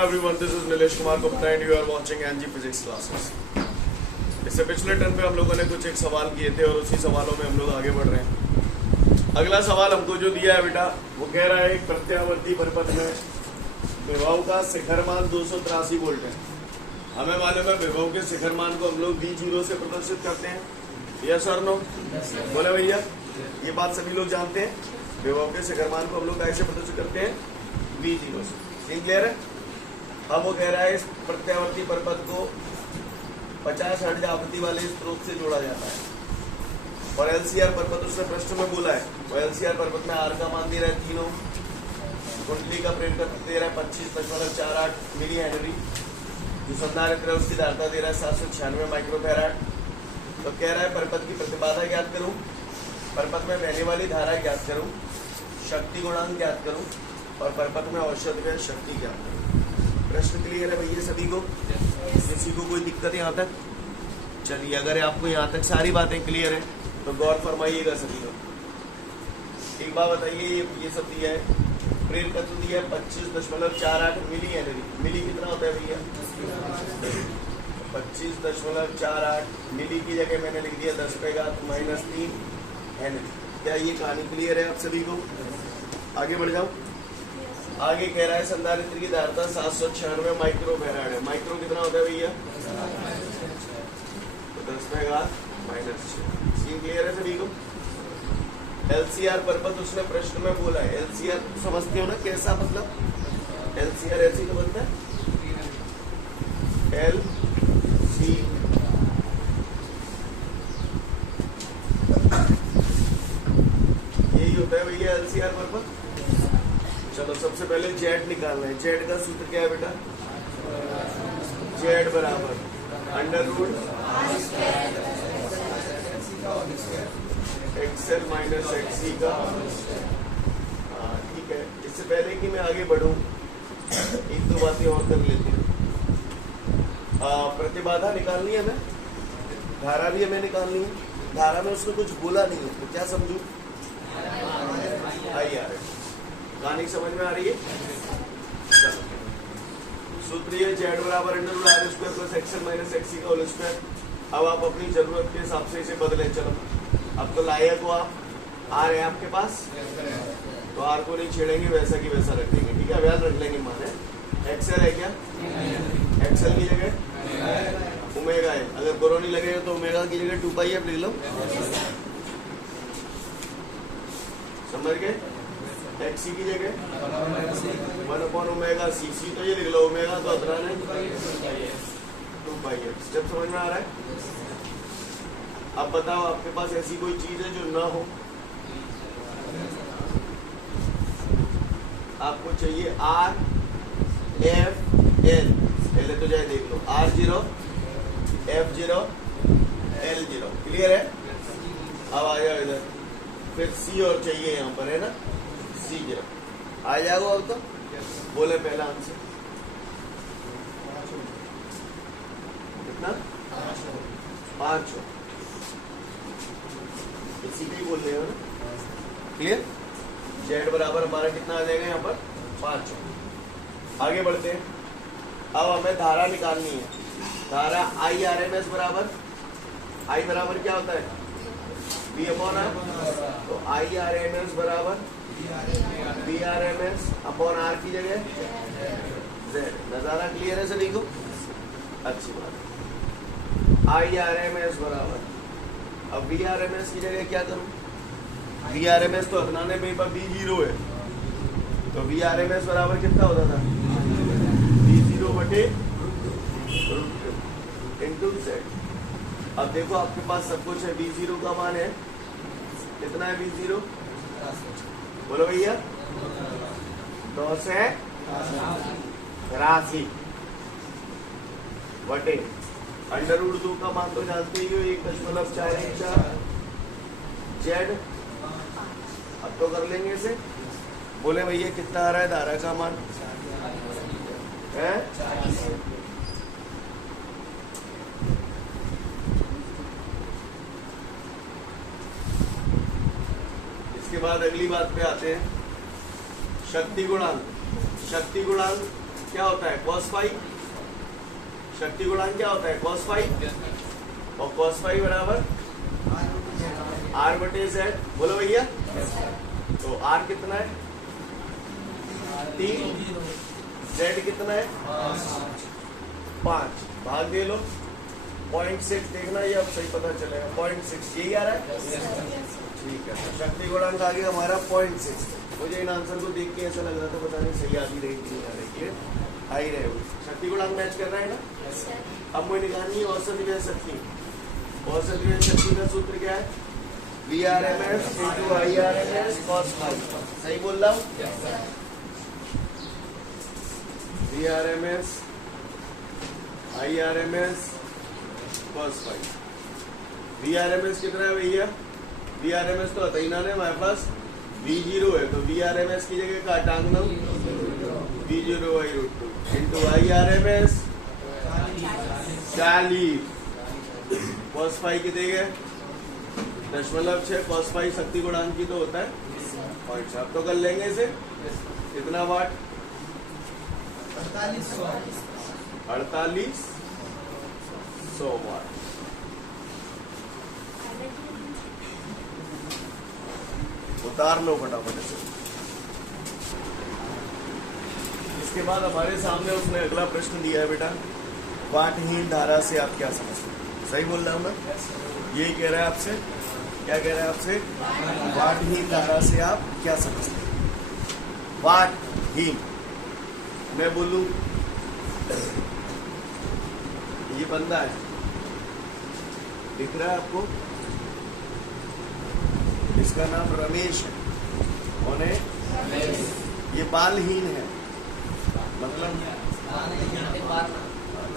everyone, this is Nilesh Kumar Gupta and you are watching NG Physics classes. इससे पिछले term पे हम लोगों ने कुछ एक सवाल किए थे और उसी सवालों में हम लोग आगे बढ़ रहे हैं। अगला सवाल हमको जो दिया है बेटा, वो कह रहा है एक प्रत्यावर्ती परिपथ में विभव का शिखर मान 283 वोल्ट है। हमें मालूम है विभव के शिखर मान को हम लोग V0 से प्रदर्शित करते हैं। यस और नो? बोले भैया, ये बात सभी लोग जानते हैं। विभव के शिखर मान को हम लोग कैसे प्रदर्शित करते हैं? V0 से। ठीक क्लियर है? अब वो कह रहा है इस प्रत्यावर्ती परिपथ को 50 हर्ट्ज आवृत्ति वाले स्रोत से जोड़ा जाता है और एलसीआर परिपथ उसने प्रश्न में बोला है। वो एलसीआर परिपथ में आर का मान दे रहा है 3 ओम, कुंडली का प्रेरक दे रहा है 25.48 मिली हेनरी, जो संधारित्र है उसकी धारिता दे रहा है 796 माइक्रोफैराड। तो कह रहा है परिपथ की प्रतिबाधा ज्ञात करूं, परिपथ में बहने वाली धारा ज्ञात करूं, शक्ति गुणांक ज्ञात करूं और परिपथ में औसत व्यय शक्ति ज्ञात करूं। प्रश्न क्लियर है भैया सभी को? किसी को कोई दिक्कत यहाँ तक? चलिए, अगर आपको यहाँ तक सारी बातें क्लियर है तो गौर फरमाइएगा सभी लोग। एक बात बताइए, ये सब दिया है, प्रेरकत्व दिया है 25.48 मिली हेनरी। मिली कितना होता है भैया? 25.48 मिली की जगह मैंने लिख दिया 10⁻³ हेनरी। क्या ये कहानी क्लियर है आप सभी को? आगे बढ़ जाओ। आगे कह रहा है संधारित्र की धारिता 796 माइक्रोफैराड है। माइक्रो कितना होता है भैया? तो 10⁻⁻⁶। सीन क्लियर है सभी को? एलसीआर परिपथ उसने प्रश्न में बोला है। एलसीआर समझते हो ना कैसा मतलब? एलसीआर ऐसे तो बनता है एल सी, यही होता है भैया एलसीआर परिपथ। चलो, सबसे पहले जेड निकालना है। जेड का सूत्र क्या है बेटा? जेड बराबर √, एक्सएल माइनस एक्सी का। ठीक है, इससे पहले कि मैं आगे बढ़ूं एक दो बातें और कर लेते हैं। प्रतिबाधा निकालनी है हमें, धारा भी हमें निकालनी है। धारा में उसने कुछ बोला नहीं है तो क्या समझू? आई आ रही कहानी समझ में आ रही है? सूत्र ये जेड बराबर √R² plus XL minus XC का होल स्क्वायर। अब आप अपनी जरूरत के हिसाब से इसे बदलें। चलो, अब तो लायक हो आप, आर है आपके पास तो आर को नहीं छेड़ेंगे, वैसा की वैसा रख देंगे। ठीक है, व्याज रख लेंगे। माने एक्सएल है क्या? एक्सएल की जगह ओमेगा है। अगर बोरो नहीं लगेगा तो ओमेगा की जगह 2πf लिख लो। समझ गए? एक्सी की जगह 1/ओमेगा सी। तो ये लिख लो, ओमेगा तो अतरा नहीं 2πf। स्टेप समझ में आ रहा है? अब बताओ, आपके पास ऐसी कोई चीज है जो ना हो? आपको चाहिए आर एफ एल। पहले तो जाए देख लो, R0 F0 L0। क्लियर है? अब आ जाओ इधर, फिर सी और चाहिए यहाँ पर, है ना? C0 आ जाओ। अब तो बोले पहला आंसर कितना? 5। इसी पे ही बोल रहे हो ना? क्लियर? जेड बराबर हमारा कितना आ जाएगा यहाँ पर? 5। आगे बढ़ते हैं। अब हमें धारा निकालनी है। धारा IRMS बराबर, I बराबर क्या होता है? V/R। तो IRMS बराबर VRMS अपॉन R की जगह Z। नजारा क्लियर है सभी को? अच्छी बात है। IRMS बराबर, अब VRMS की जगह क्या करूं? VRMS तो अपनाने में V0 है, तो VRMS बराबर कितना होता था? Into Z। अब देखो आपके पास सब कुछ है। V0 का मान है कितना है? V0 बोलो भैया 283 बटे √2 का मान तो जानते ही हो 1.414 जेड। अब तो कर लेंगे इसे। बोले भैया कितना आ रहा है धारा का मान? है इसके बाद अगली बात पे आते हैं, शक्ति गुणांक। शक्ति गुणांक क्या होता है cos फाइव, शक्ति गुणांक क्या होता है cos फाइव, और cos फाइव बराबर R/Z। बोलो भैया, तो R कितना है 3, Z कितना है 5, भाग दे लो 0.6, देखना ये अब सही पता चलेगा 0.6, यही आ रहा है। ठीक है, तो शक्ति गुणांक आ गया हमारा 0.6। मुझे इन आंसर को देख के ऐसा लग रहा था पता नहीं सही आ ही रही कि नहीं आ रही है, आ ही रहे हो। शक्ति गुणांक मैच कर रहा है ना। अब मुझे निकालनी है औसत व्यय शक्ति। औसत व्यय शक्ति का सूत्र क्या है VRMS × IRMS cos फाइव। सही बोल रहा हूँ? VRMS IRMS cos five. VRMS कितना है भैया? VRMS तो बताइए ना हमारे पास V0 है, तो VRMS की जगह काटांगना V0/√2 into IRMS 40 cos five की जगह 0.6 cos फाइव शक्ति गुणांक की तो होता है 0.6। अब तो कर लेंगे इसे, कितना वाट 4800 वाट। उतार लो फटाफट से। इसके बाद हमारे सामने उसने अगला प्रश्न दिया है बेटा, वाटहीन धारा से आप क्या समझते हैं? सही बोल रहा हूँ मैं? यही कह रहा है आपसे, क्या कह रहा है आपसे? वाटहीन धारा से आप क्या समझते हैं? वाटहीन, मैं बोलूं ये बंदा है, दिख रहा है आपको? इसका नाम रमेश है। कौन है? ये बालहीन है, मतलब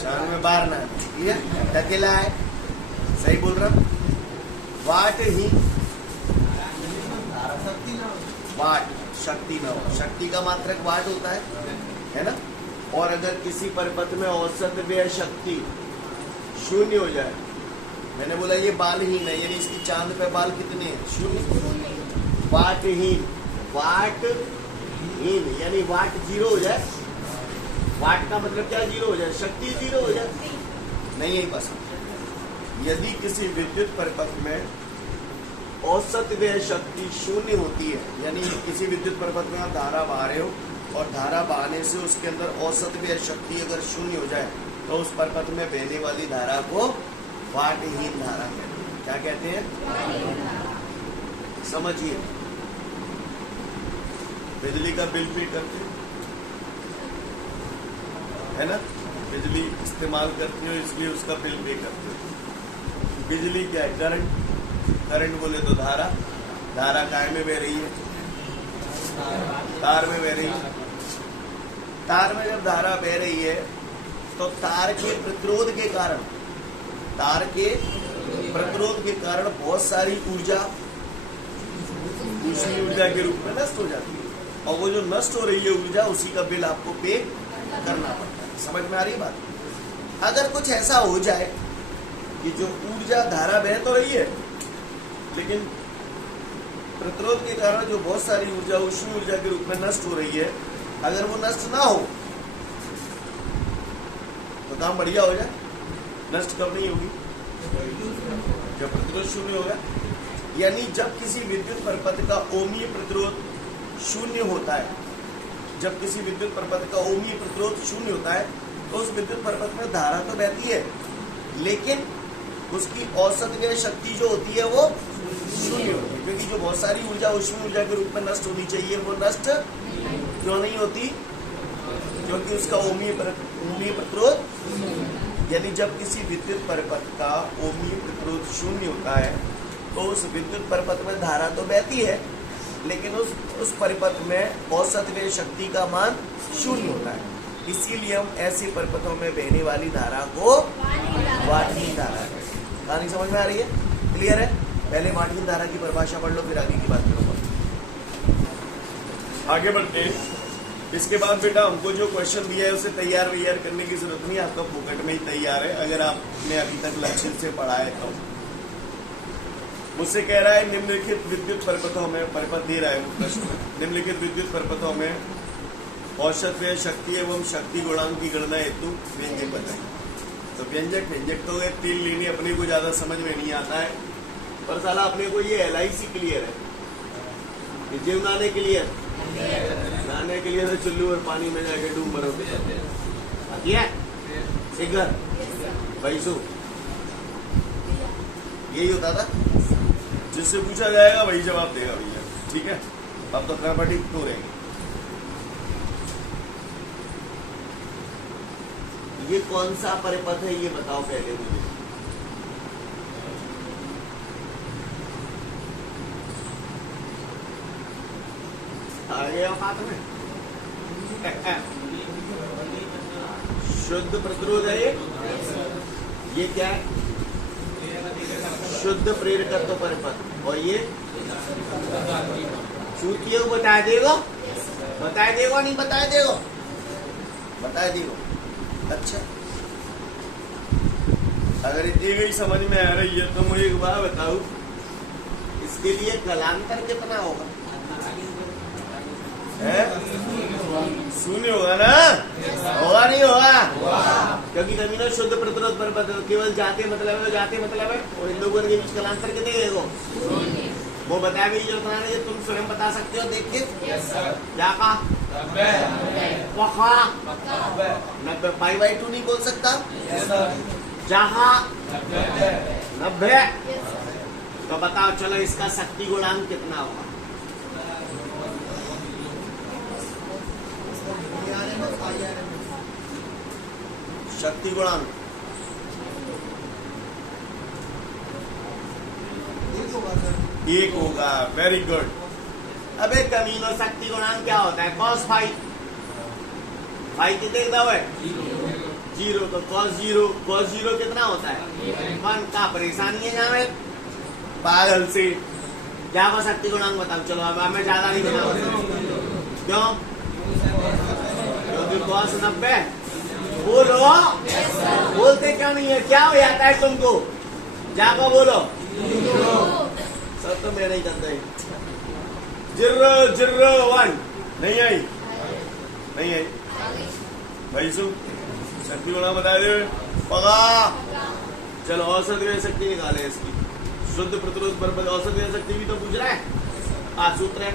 चार में बारना है, अकेला है। सही बोल रहा हूं? वाटहीन, वाट शक्ति न हो, शक्ति का मात्रक वाट होता है ना। और अगर किसी परिपथ में औसत व्यय शक्ति शून्य हो जाए, मैंने बोला ये बालहीन है, यानी इसकी चांद पे बाल कितने हैं? शून्य। वाटहीन, वाटहीन यानी वाट 0 हो जाए। वाट का मतलब क्या 0 हो जाए? शक्ति 0 हो जाए, नहीं यही पसंद। यदि किसी विद्युत परिपथ में औसत व्यय शक्ति शून्य होती है, यानी किसी विद्युत परिपथ में आप धारा बहा रहे हो और धारा बहाने से उसके अंदर औसत व्यय शक्ति अगर शून्य हो जाए तो उस परिपथ में बहने वाली धारा को वाटहीन धारा कहते हैं। क्या कहते हैं? समझिए, बिजली का बिल पे करते है ना, बिजली इस्तेमाल करते हो इसलिए उसका बिल पे करते हो। बिजली क्या है? करंट। करंट बोले तो धारा, धारा काय में बह रही है? तार में बह रही है। तार में जब धारा बह रही है तो तार के प्रतिरोध के कारण, तार के प्रतिरोध के कारण बहुत सारी ऊर्जा दूसरी ऊर्जा के रूप में नष्ट हो जाती है, और वो जो नष्ट हो रही है ऊर्जा, उसी का बिल आपको पे करना पड़ता है। समझ में आ रही बात? अगर कुछ ऐसा हो जाए कि जो ऊर्जा धारा बह तो रही है, लेकिन प्रतिरोध के कारण जो बहुत सारी ऊर्जा उष्ण ऊर्जा के रूप में नष्ट हो रही है, अगर वो नष्ट ना हो तो काम बढ़िया हो जाए। नष्ट कब नहीं होगी? जब प्रतिरोध शून्य होगा। यानी जब किसी विद्युत परिपथ का ओमीय प्रतिरोध शून्य होता है, जब किसी विद्युत परिपथ का ओमीय प्रतिरोध शून्य होता है तो उस विद्युत परिपथ में धारा तो बहती है, लेकिन उसकी औसत व्यय शक्ति जो होती है वो शून्य होती है, क्योंकि जो बहुत सारी ऊर्जा उष्ण ऊर्जा के रूप में नष्ट होनी चाहिए वो नष्ट क्यों नहीं होती? क्योंकि उसका ओमीय प्रतिरोध, यानी जब किसी विद्युत परिपथ का ओमीय प्रतिरोध शून्य होता है तो उस विद्युत परिपथ में धारा तो बहती है, लेकिन उस परिपथ में औसत व्यय शक्ति का मान शून्य होता है। इसीलिए हम ऐसे परिपथों में बहने वाली धारा को वाटहीन धारा है। कहानी समझ में आ रही है? क्लियर है? पहले वाटहीन धारा की परिभाषा पढ़ लो, फिर आगे की बात करूंगा। आगे बढ़ते हैं। इसके बाद बेटा हमको जो क्वेश्चन दिया है उसे तैयार करने की जरूरत नहीं, आपका फोकट में ही तैयार है, अगर आपने अभी तक लक्ष्य से पढ़ा है तो। मुझसे कह रहा है निम्नलिखित विद्युत परिपथों में, परिपथ दे रहा है प्रश्न में, निम्नलिखित विद्युत परिपथों में औसत व्यय शक्ति एवं शक्ति गुणांक की गणना हेतु व्यंजक बताइए। तो व्यंजक व्यंजक तो 3 लेनी अपने को ज्यादा समझ में नहीं आता है, पर साला अपने को ये LIC क्लियर है, जीव नहाने के लिए नहाने के लिए तो चुल्लू और पानी में जाके डूब मरोगे सिगर भैसू यही होता था। जिससे पूछा जाएगा वही जवाब देगा भैया, ठीक है। अब तो कबड्डी तो रहेंगे। ये कौन सा परिपथ है ये बताओ पहले मुझे। आ गया बात में शुद्ध प्रतिरोध है ये क्या है? शुद्ध प्रेरकत्व परिपथ। और ये चूतिए को बता देगा नहीं बताए देगा। अच्छा, अगर इतनी गई समझ में आ रही है तो मुझे एक बात बताओ, इसके लिए कलांतर कितना होगा? शून्य होगा ना? होगा नहीं होगा? क्योंकि कभी ना शुद्ध प्रतिरोध पर केवल जाते मतलब है और इन लोगों के बीच कलांतर कितने है वो बताया भी जो बताना है, तुम स्वयं बता सकते हो। देखिए क्या 90 π/2 नहीं बोल सकता जहाँ 90। तो बताओ चलो इसका शक्ति गुणांक कितना होगा? शक्ति गुणांक एक होगा। Very good. अबे कमीनो शक्ति गुणांक क्या होता है? cos फाई कितने का है? 0। तो cos 0 कितना होता है? 1 का। परेशानी है यहाँ में पागल से। क्या वो शक्ति गुणांक बताओ चलो। अब मैं ज्यादा नहीं बताऊंगा। क्यों? क्योंकि cos 90। बोलो बोलते क्यों नहीं है? क्या हो जाता है तुमको? जाको बोलो। सब तो मैं नहीं करता है। 0 नहीं आई भैसू शक्ति गुणांक बता दे पगा। चलो औसत व्यय शक्ति निकाले इसकी। शुद्ध प्रतिरोध पर औसत व्यय शक्ति भी तो पूछ रहा है। सूत्र है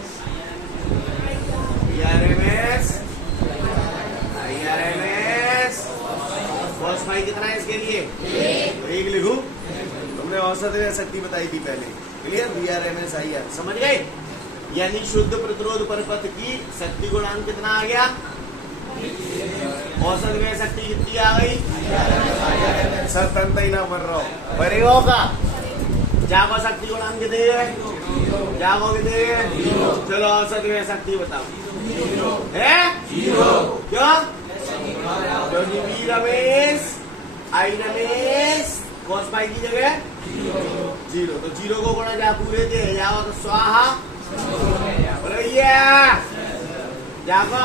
cos फाई कितना है इसके लिए? तो 1 लिखूं। तुमने औसत व्यय शक्ति बताई थी पहले। क्लियर? VRMS IR समझ गए? यानी शुद्ध प्रतिरोध परिपथ की शक्ति गुणांक कितना आ गया? औसत व्यय शक्ति कितनी आ गई? सर तंत ही ना मर रहा हो बरेगा का। जागो शक्ति गुणांक कितने है? जागो कितने है? चलो औसत व्यय शक्ति बताओ। है क्यों? क्योंकि V RMS I RMS cos phi की जगह 0। तो 0 को गुणा जा पूरे थे जाओ तो स्वाहा जागो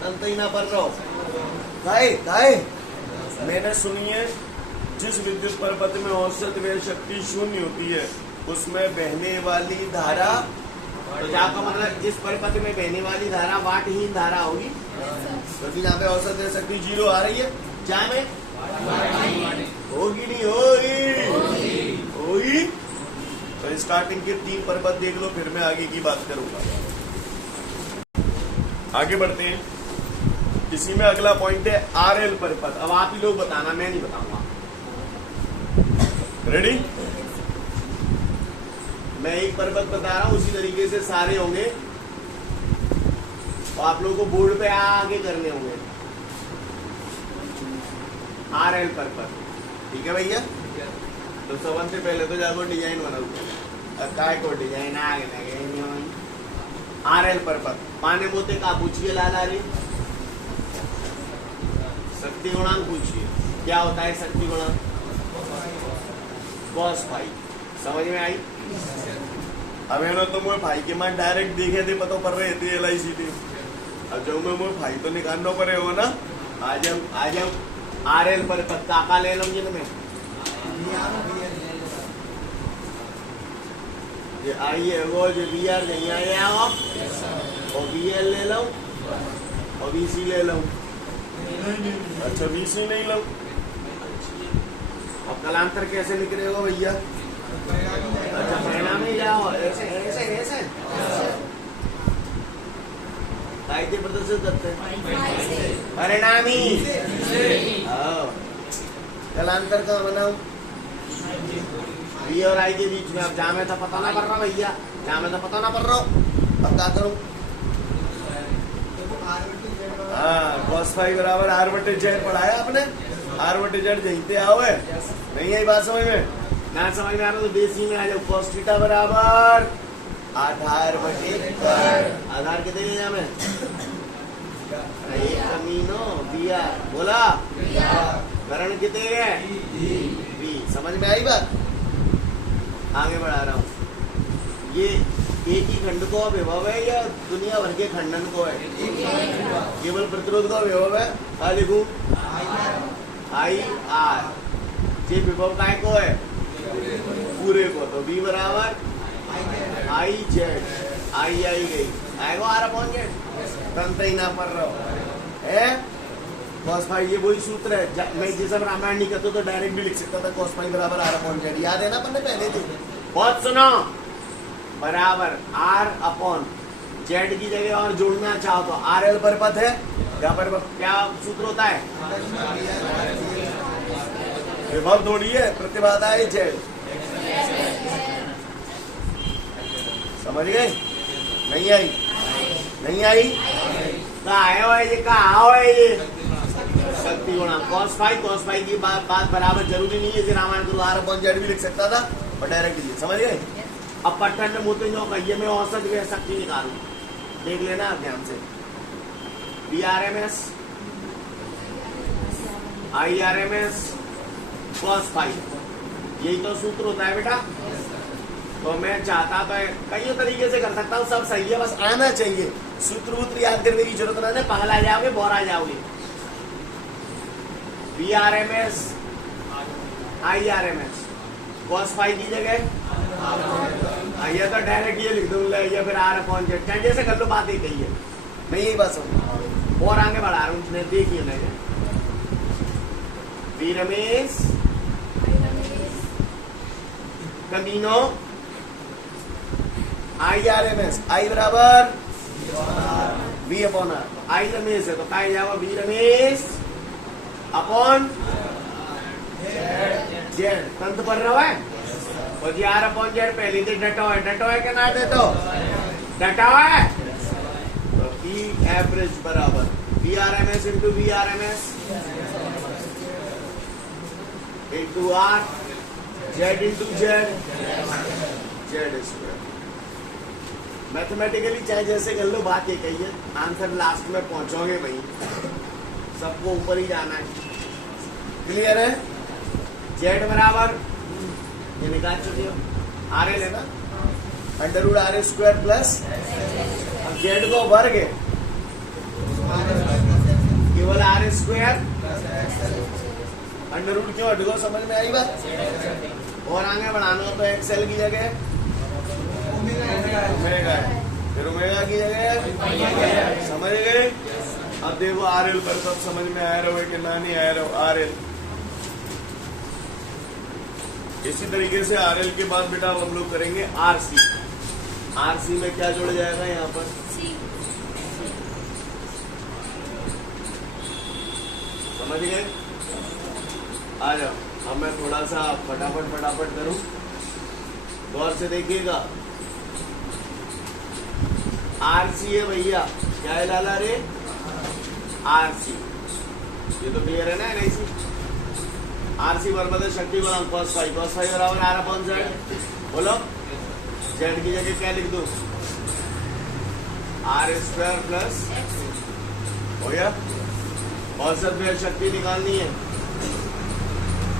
अंत ही ना पर रहो। काहे मैंने सुनी है जिस विद्युत परिपथ में औसत व्यय शक्ति 0 होती है उसमें बहने वाली धारा। तो जाको मतलब जिस परिपथ में बहने वाली धारा वाटहीन धारा होगी। क्योंकि यहाँ पे औसत व्यय शक्ति 0 आ रही है। क्या में होगी नहीं होगी। तो स्टार्टिंग के 3 परिपथ देख लो, फिर मैं आगे की बात करूंगा। आगे बढ़ते हैं। इसी में अगला पॉइंट है RL परिपथ। अब आप ही लोग बताना, मैं नहीं बताऊंगा। रेडी? मैं एक परिपथ बता रहा हूं, उसी तरीके से सारे होंगे और आप लोगों को बोर्ड पे आगे करने होंगे। RL परिपथ, ठीक है भैया? तो सबसे पहले तो जाको डिजाइन बनाओ। काय को डिजाइन आगे RL परिपथ पाने मोते का पूछिए लाला रे। शक्ति गुणांक पूछिए क्या होता है? शक्ति गुणांक cos फाई। समझ में आई? अब है ना तो मोए भाई के मान डायरेक्ट देखे थे पता पर रहे थे LIC थे। अब जब मैं मोए भाई तो निकालना पड़े हो ना। आ जाओ RL परिपथ काका ले लो जिनमें ये आई है वो जो VR नहीं आया और VL ले लो और VC ले लूं। अच्छा VC नहीं लूं, अब कलांतर कैसे लिख रहे हो भैया? अच्छा परिणाम ही जाओ, ऐसे ऐसे ऐसे कायदे प्रदर्शित करते हैं परिणामी। कलांतर का बनाऊं V और I के बीच में। अब जामे तो पता ना पड़ रहा भैया, जामे तो पता ना पड़ रहा। अब क्या करूं? cos फाई बराबर R/Z पढ़ाया आपने? R/Z जहीते आओ है, नहीं आई बात समझ में? ना समझ में आ रहा तो बेसी में आ जाओ। cos थीटा बराबर आधार बटे आधार कितने दिया में? एक कमीनो दिया, बोला करण कितने है? V। समझ में आई बात? आगे बढ़ा रहा हूँ। ये एक ही खंड को विभव है या दुनिया भर के खंडन को है? केवल प्रतिरोध का विभव है। क्या लिखूं? IR। ये विभव काय को है? पूरे को। तो V बराबर IZ। I गई आएगा R/Z। तंत्र ही ना पढ़ रहा हो। cos फाई ये वही सूत्र है। मैं जैसे रामायण नहीं करता तो डायरेक्ट भी लिख सकता था cos फाई बराबर R/Z। याद है ना अपने पहले थे? बहुत सुनो, बराबर R/Z की जगह और जोड़ना चाहो तो RL परिपथ है। क्या सूत्र होता है? विभव जोड़िए, प्रतिबाधा है Z। समझ गए? नहीं आई? नहीं आई? कहाँ है ये? कहाँ है ये? शक्ति गुणांक cos फाई की बात बराबर जरूरी नहीं है कि रामायण को R/Z भी लिख सकता था और डायरेक्ट लिख। समझ गए? अब पट्टन में मोते जो कहिए मैं औसत व शक्ति निकालू, देख लेना ध्यान से। VRMS IRMS cos फाई, यही तो सूत्र होता है बेटा। तो मैं चाहता तो कई तरीके से कर सकता हूँ, सब सही है, बस आना चाहिए। सूत्र वूत्र याद करने की जरूरत नहीं है, पगला जाओगे, बोरा जाओगे। VRMS IRMS cos फाई की जगह ये तो डायरेक्ट ये लिख दूंगा या फिर R/Z, चाहे जैसे कर लो, बात ही कही है। मैं यही बात समझ और आगे बढ़ा रहा हूँ। उसने देखिए मैंने V रमेश कमीनो IRMS I बराबर V/R। I रमेश है तो क्या जाएगा? V Ramesh upon Z। तंत्र पढ़ रहा है और जी R/Z पहले से डटो है क्या? ना डटो डटा है। तो E एवरेज बराबर VRMS into VRMS into R, Z into Z square. Mathematically चाहे जैसे कर लो, बात ये कही है, आंसर लास्ट में पहुंचोगे भाई, सबको ऊपर ही जाना है। क्लियर है? Z बराबर ये निकाल चुके हो, RL है ना, √RL² प्लस, अब Z को वर्ग है, केवल RL², √ क्यों हट गो? समझ में आई बात? और आगे बढ़ाना हो तो XL की जगह ओमेगा है, फिर ओमेगा की जगह, समझ गए? अब देखो RL पर सब समझ में आया रहो कि ना नहीं आया रहो? RL इसी तरीके से RL के बाद बेटा हम लोग करेंगे RC। RC में क्या जुड़ जाएगा यहाँ पर? समझ गए? आ जाओ, अब मैं थोड़ा सा फटाफट करूं, गौर से देखिएगा। RC है भैया, क्या है लाला रे? RC, ये तो क्लियर है ना? नहीं, RC बराबर शक्ति गुणांक cos फाई बराबर R/Z। बोलो Z की जगह क्या लिख दो? R² प्लस, हो गया? औसत में शक्ति निकालनी है।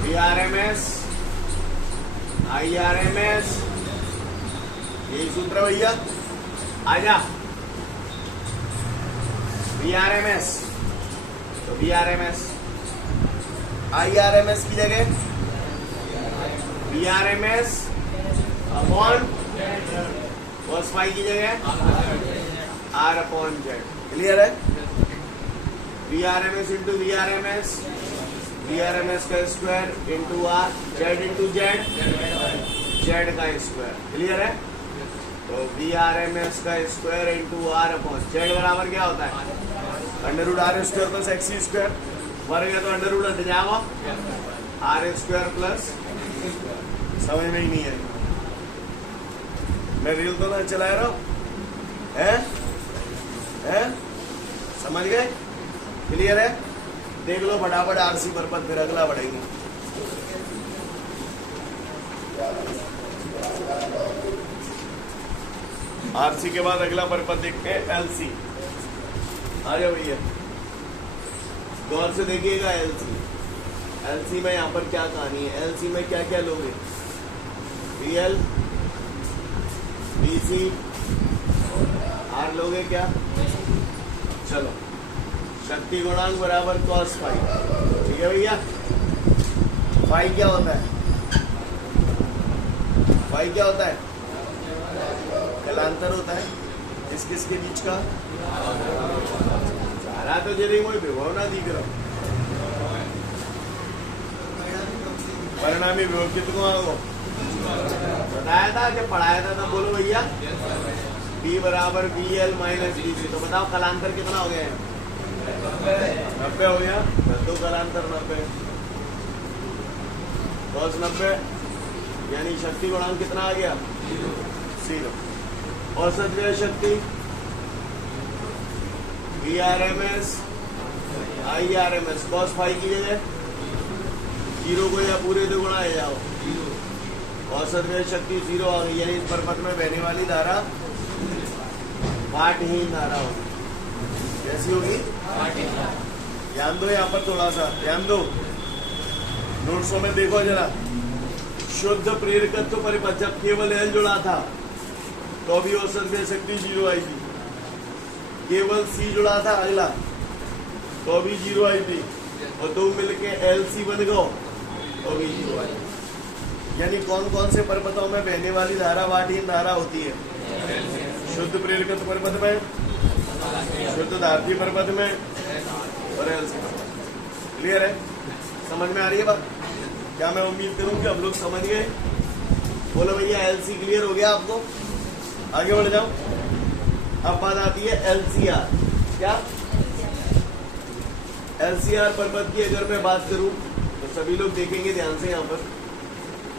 VRMS IRMS, यही सूत्र भैया। आजा VRMS, तो VRMS IRMS की जगह VRMS अपॉन cos फाई की जगह R/Z। क्लियर है? V R M S into V R M S, V R M S का square into R, Z into Z, Z का स्क्वायर। क्लियर है? तो वी आर एम एस का square into R upon Z बराबर क्या होता है? Under root R square plus X square. वर्ग है तो अंडर रूट हट जाएगा, आर स्क्वायर प्लस, समझ में ही नहीं है, मैं रील तो ना चला रहा हूं, है? समझ गए? क्लियर है? देख लो फटाफट आरसी पर फिर अगला बढ़ेंगे। आरसी के बाद अगला परपद देखते हैं एलसी। आ जाओ भैया, गौर से देखिएगा। एलसी, एलसी में यहाँ पर क्या कहानी है? एलसी में क्या क्या लोगे? बीएल, बीसी, आर लोगे क्या? चलो, शक्ति गुणांक बराबर कॉस फाइव। ठीक है भैया? फाइव क्या होता है? फाइव क्या होता है? कलांतर होता है। किस किस के बीच का? सारा तो जरिए मुझे विभव ना दिख रहा। परिणामी विभव कितने को बताया था जब पढ़ाया था, तब बोलो भैया बी बराबर B L minus B C. तो बताओ कलांतर कितना हो गया है? 90 हो गया। दो कलांतर 90, cos 90, यानी शक्ति गुणांक कितना आ गया? 0। औसत व्यय शक्ति V R M S I R M S, cos five की जगह 0 को या पूरे दो गुणा है जाओ, औसत व्यय शक्ति 0 आ गई। यानी इस परपथ में बहने वाली धारा पाठहीन धारा होगी। कैसी होगी? ध्यान दो, यहाँ पर थोड़ा सा ध्यान दो, नोट्सों में देखो जरा। शुद्ध प्रेरकत्व परिपथ जब केवल एल जुड़ा था तो भी औसत व्यय शक्ति 0 आई थी। केवल सी जुड़ा था अगला तो भी 0 आई थी, और दो मिलके एल सी बन गो तो भी 0 आई। यानी कौन कौन से परपथों में बहने वाली धारा वाटहीन धारा होती है? शुद्ध प्रेरकत्व परपथ में, शुद्ध धारती परपथ में, और एलसी परपथ। क्लियर है? समझ में आ रही है बात? क्या मैं उम्मीद करूं कि आप लोग समझ गए। बोलो भैया एलसी क्लियर हो गया आपको? आगे बढ़ जाओ। अब बात आती है एलसीआर। क्या? एलसीआर परपथ की अगर मैं बात करूं तो सभी लोग देखेंगे ध्यान से। यहाँ पर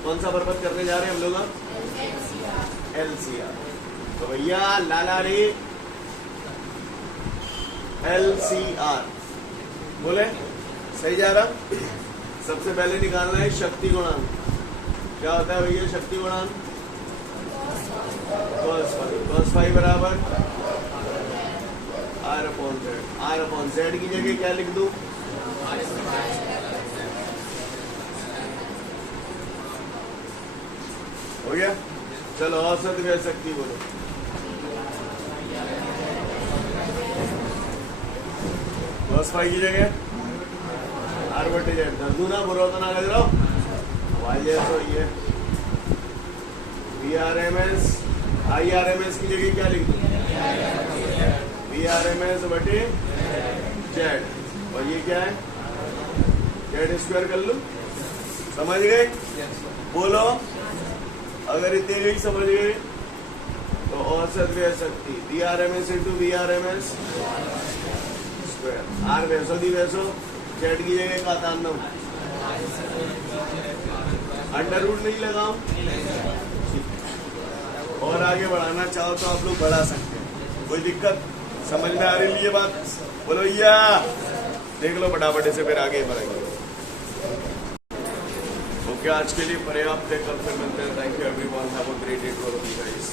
कौन सा परपथ करने जा रहे हैं हम लोग? एलसीआर। तो भैया लाला रे एलसीआर बोले, सही जा रहा? सबसे पहले निकालना है शक्ति गुणांक। क्या होता है भैया शक्ति गुणांक? cos फाइव बराबर R upon Z. R upon Z की जगह क्या लिख दूं? हो गया? चलो औसत व्यय शक्ति बोलो। cos फाइव की जगह आर बटे जेड। दर्दू ना बुरा तो ना लग रहा हो। वाई तो ये V R M S I R M S की जगह क्या लिख दूं? वी आर एम एस बटे जेड, और ये क्या है? जेड स्क्वायर कर लूं। समझ गए? बोलो अगर इतने ही समझ गए तो औसत व्यय शक्ति V R M S into V R M S square. R वैसो दी वैसो, जेड की जगह का तानव, अंडर रूट नहीं लगाऊं। और आगे बढ़ाना चाहो तो आप लोग बढ़ा सकते हैं, कोई दिक्कत? समझ में आ रही है ये बात? बोलो भैया देख लो फटाफट से, फिर आगे बढ़ेंगे। ओके, आज के लिए पर्याप्त है, कल फिर मिलते हैं। Thank you everyone, have a great day to all of you guys.